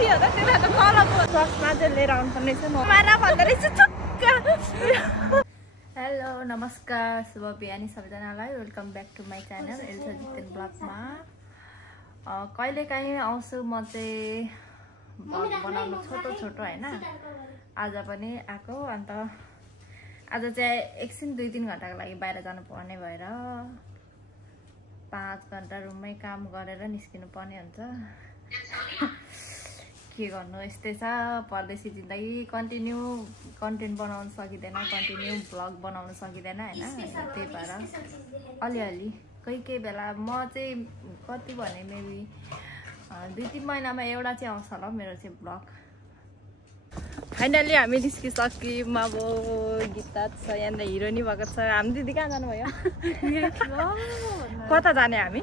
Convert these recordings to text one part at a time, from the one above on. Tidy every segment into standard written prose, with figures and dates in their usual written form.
माथि हो त त्यसलाई त तलको चस्मा चाहिँ लिएर आउनुपर्ने छ मारा भन्दै रहेछ चुक्क। हेलो नमस्कार शुभ बिहानी सबैजनालाई welcome back to my channel Elsa Jiten ब्लगमा। कहिलेकाहीँ आउँछु म चाहिँ ब्लग बनाउनु छोटो छोटो होइन। आज पनि आएको अन्त आज चाहिँ एकछिन 2-3 घन्टाको लागि बाहिर जानुपर्ने भएर 5 घन्टा रुममै काम गरेर निस्किनु पर्ने हुन्छ। के गर्नु यस्तै छ परदेशी जिन्दगी। कन्टिन्यू कन्टेन्ट बनाउन सकिँदैन, कन्टिन्यू ब्लग बनाउन सकिँदैन होइन। त्यही भएर अलिअलि कोही बेला म चाहिँ कति भने मेबी 2-3 महिनामा एउटा चाहिँ आउँछ होला मेरो चाहिँ ब्लग। फाइनली हामी निस्किसक्यौँ। अब गीता छ यहाँनिर हिरोइनी भएको छ। हामी दिदी कहाँ जानुभयो? कता जाने हामी?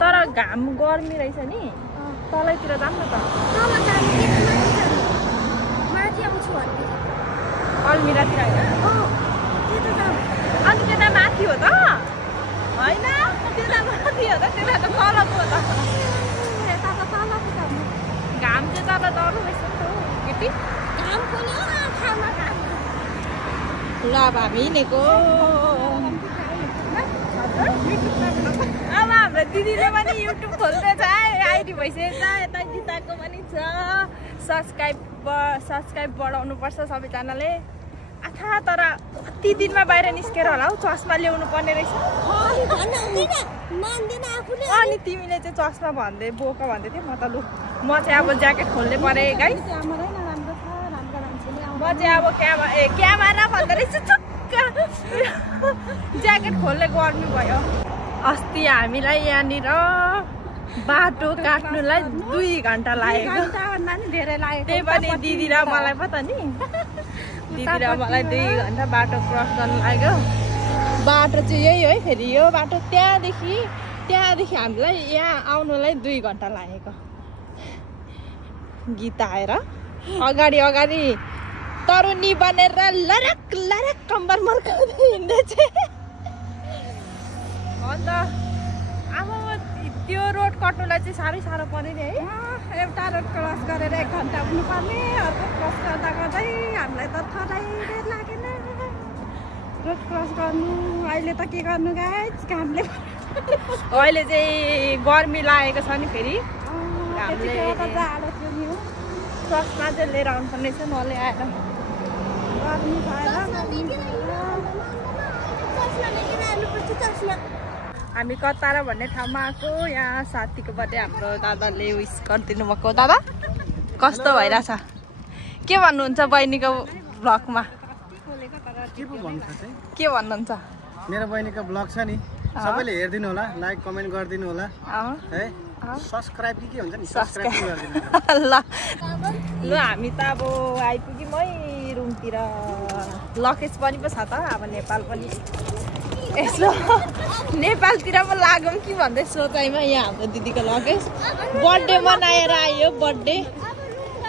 तर घाम गर्मी रहेछ नि, तलैतिर जाऊँ न त। अल्मिरातिर होइन? अनि त्यता माथि हो त होइन? त्यता माथि हो त, त्यता त तलको हो त। घाम चाहिँ तर डरु रहेछ नि त केटी। ल अब हामी हिँडेको। अब हाम्रो दिदीले पनि युट्युब खोल्दैछ, आइडी भइसकेछ। यता गीताको पनि छ। सब्सक्राइब बढाउनु पर्छ सबैजनाले। आथा तर कति दिनमा बाहिर निस्केर होला हौ चस्मा ल्याउनु पर्ने रहेछ। अनि तिमीले चाहिँ चस्मा भन्दै बोका भन्दै थियौ। म त लु म चाहिँ अब ज्याकेट खोल्ने परे गाइस। म चाहिँ अब क्यामेरा भन्दै रहेछ चुक्क। ज्याकेट खोल्ने गर्नु भयो। अस्ति हामीलाई यहाँनिर बाटो काट्नुलाई 2 घन्टा लागेको। त्यही पनि दिदी र मलाई पो त नि, दिदी र मलाई 2 घन्टा बाटो क्रस गर्नु लाग्यो। बाटो चाहिँ यही हो है फेरि यो बाटो। त्यहाँदेखि हामीलाई यहाँ आउनुलाई 2 घन्टा लागेको। गीता आएर अगाडि तरुनी बनेर लरक कम्बर मर्काउँदै हिँड्दैछ। अन्त अब त्यो रोड कट्नुलाई चाहिँ साह्रो पऱ्यो नि है। एउटा रोड क्रस गरेर 1 घन्टा पुग्नुपर्ने, अर्को क्रस गर्दै हामीलाई त थोरै बेर लागेन रोड क्रस गर्नु। अहिले त के गर्नु गाइस, घामले अहिले चाहिँ गर्मी लागेको छ नि फेरि। चस्मा चाहिँ लिएर आउनुपर्ने छ नले आएर। हामी कतार भन्ने ठाउँमा आएको। यहाँ साथीको बर्थडे हाम्रो दादाले विस गरिदिनु भएको। दादा कस्तो भइरहेछ? के भन्नुहुन्छ बहिनीको ब्लगमा? के भन्नुहुन्छ? मेरो बहिनीको ब्लग छ नि, सबैले हेरिदिनु होला, लाइक कमेन्ट गरिदिनु होला है। सब्सक्राइब के हुन्छ नि, सब्सक्राइब गरिदिनु। ल हामी त अब आइपुग्यौँ है रुमतिर। लगेज पनि पो छ त। अब नेपाल पनि यसो नेपालतिर पो लागौँ कि भन्दै सोचाइमा यहाँ हाम्रो दिदीको लगेज बर्थडे मनाएर आयो। बर्थडे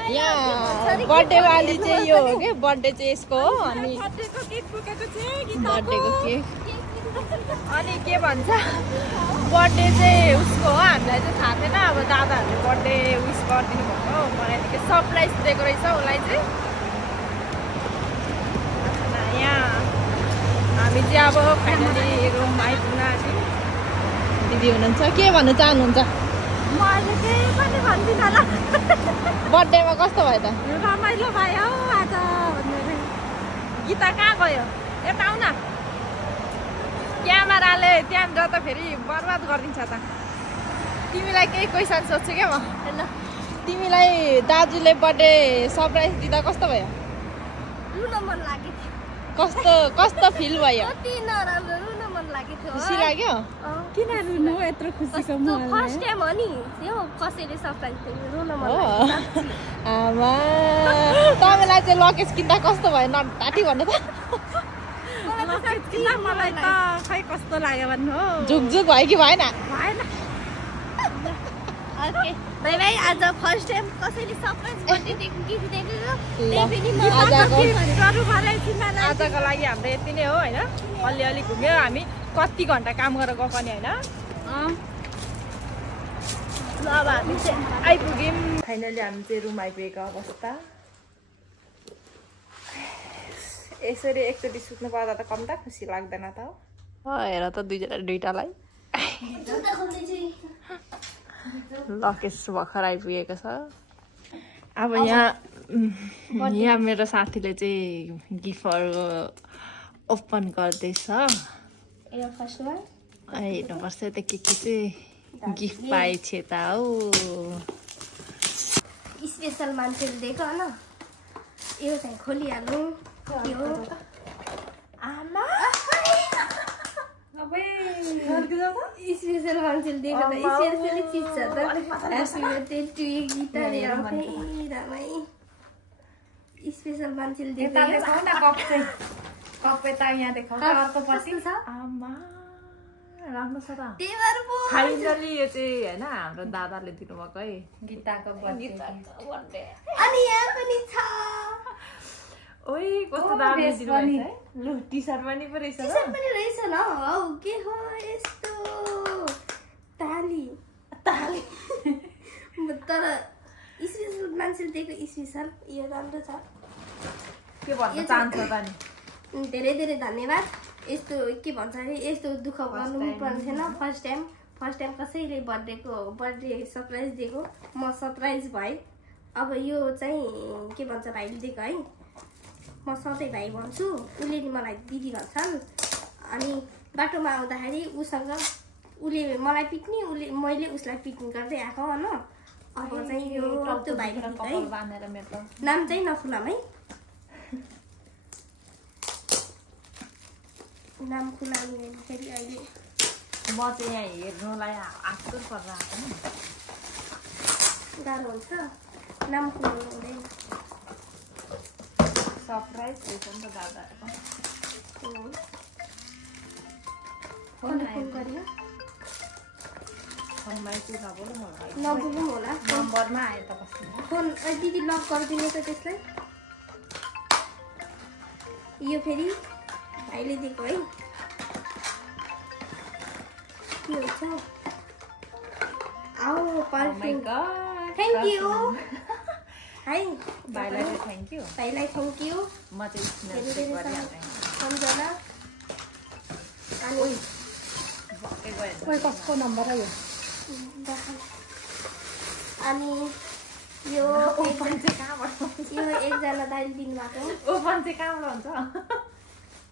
यहाँ बर्थडेवाली चाहिँ यो हो कि बर्थडे चाहिँ यसको हो। अनि बर्थडेको केक अनि के भन्छ बर्थडे चाहिँ उसको हो। हामीलाई चाहिँ थाहा थिएन। अब दादाहरूले बर्थडे विस गरिदिनु भएको। मलाई सरप्राइज दिएको रहेछ उसलाई चाहिँ। यहाँ हामी चाहिँ अब फाइनली रुममा आइपुग्न आँट्यौँ। दिदी हुनुहुन्छ, के भन्नु चाहनुहुन्छ? म अहिले केही पनि भन्दिनँ ल। बर्थडेमा कस्तो भयो त? रमाइलो भयो आज। गीता कहाँ गयो? यता आउ न। क्यामेराले त्यहाँ जता फेरि बर्बाद गरिदिन्छ त। तिमीलाई केही क्वेसन सोध्छु क्या म। तिमीलाई दाजुले बर्थडे सरप्राइज दिँदा कस्तो भयो? रुन मन लाग्यो। कस्तो फिल भयो? खुसी लाग्यो? किन रुनु यत्रो खुसीको मोडले? फर्स्ट टाइम हो नि यो कसैले सरप्राइज दियो, रुन मन लाग्यो। आमा तपाईलाई चाहिँ लगेज किन्दा कस्तो भयो? नटाटी भन्नु त। मलाई त खै कस्तो लाग्यो भन्नु हो। झुकझुक भयो कि भएन? भएन। Okay bye bye. आज फर्स्ट टाइम कसैले सरप्राइज गरिदिएको गिफ्ट दिएको। आजको लागि हाम्रो यति नै हो होइन। अलिअलि घुम्यो हामी। कति घन्टा काम गरेर गएको नि होइन। ल अब हामी चाहिँ आइपुग्यौँ। फाइनली हामी चाहिँ रुम आइपुगेको अवस्था। यसरी एकचोटि सुत्नु पर्दा त कम त खुसी लाग्दैन त हेर त दुईटालाई लकेस भर्खर आइपुगेको छ। अब यहाँ मेरो साथीले चाहिँ गिफ्टहरू ओपन गर्दैछ। हेर्नुपर्छ त के चाहिँ गिफ्ट पाएछ त हौ। स्पेसल मान्छेले दिएको होइन यो चाहिँ खोलिहालौँ। आमा स्पेसल मान्छेले दिएको त स्पेसली चिज छ त। Happy birthday to you Gita रे रामै। स्पेसल मान्छेले दिएको कप यता यहाँ देखाउँछ अर्को पछि छ। आमा राम्रो छ त। फाइनली यो चाहिँ होइन हाम्रो दादाले दिनुभएको है गीताको बर्थडे। अनि यहाँ पनि छ। ओइ कस्तो दामी दिनुभएको है। लु टी सर्ट पनि पो रहेछ। टी सर्ट पनि रहेछ न हौ। के हो यस्तो ताली तर स्पेसल मान्छेले दिएको स्पेसल यो राम्रो छ। के भन्न चाहन्छ त नि? धेरै धेरै धन्यवाद। यस्तो के भन्छ अरे यस्तो दुःख गर्नु पर्ने थिएन। फर्स्ट टाइम कसैले बर्थडे सरप्राइज दिएको म सरप्राइज भएँ। अब यो चाहिँ के भन्छ भाइले दिएको है। म सधैँ भाइ भन्छु उसले मलाई दिदी भन्छन्। अनि बाटोमा आउँदाखेरि उसँग उसले मलाई पिट्ने मैले उसलाई पिट्ने गर्दै आएको होइन। अब चाहिँ यो त्यो भाइले नाम चाहिँ नखुलाम है। नाम खुलाउने फेरि अहिले म चाहिँ यहाँ हेर्नुलाई आतुर पर्न आएको नि गाह्रो हुन्छ। नाम खुलाउनु हुँदैन। सरप्राइज रहेछ नि त दादाहरूको। फोन गरेर फोनमै चाहिँ नबोलौँ होला। नम्बरमा आयो त कस्तो फोन दिदी लक गरिदिनु त त्यसलाई। यो फेरि भाइले दिएको है। के हुन्छ आओ पर्फ्युम। थ्याङ्क यू है भाइलाई थ्याङ्क यू। भाइलाई थ्याङ्क यू। म चाहिँ स्मेल चेक गरिहाल्छु सम्झना। अनि कसको नम्बर हो यो? अनि यो ओपन चाहिँ कहाँबाट हुन्छ? यो एकजना दाइले दिनुभएको। ओपन चाहिँ कहाँबाट हुन्छ?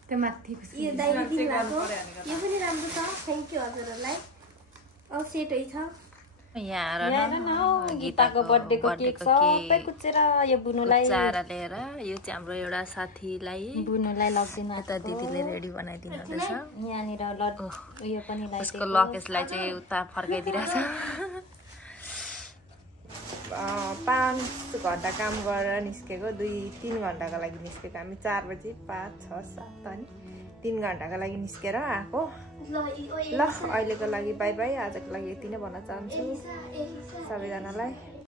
त्यो माथि यो दाइले दिनुभएको यो पनि राम्रो छ। थ्याङ्क यू हजुरहरूलाई। अब सेटै छ। यहाँ गीताको बर्थडेको केक सबै कुचेर यो बुनुलाई चारा लिएर यो चाहिँ हाम्रो एउटा साथीलाई बुनुलाई लगिदिनु यता दिदीले रेडी बनाइदिनु हुँदैछ। यहाँनिर लड्डु उयो पनि उसको लकेसलाई चाहिँ उता फर्काइदिरहेछ। 5 घन्टा काम गरेर निस्केको 2-3 घन्टाको लागि निस्केको हामी 4 बजी 5, 6, 7 अनि 3 घन्टाको लागि निस्केर आएको। ल अहिलेको लागि बाई बाई। आजको लागि यति नै भन्न चाहन्छु सबैजनालाई।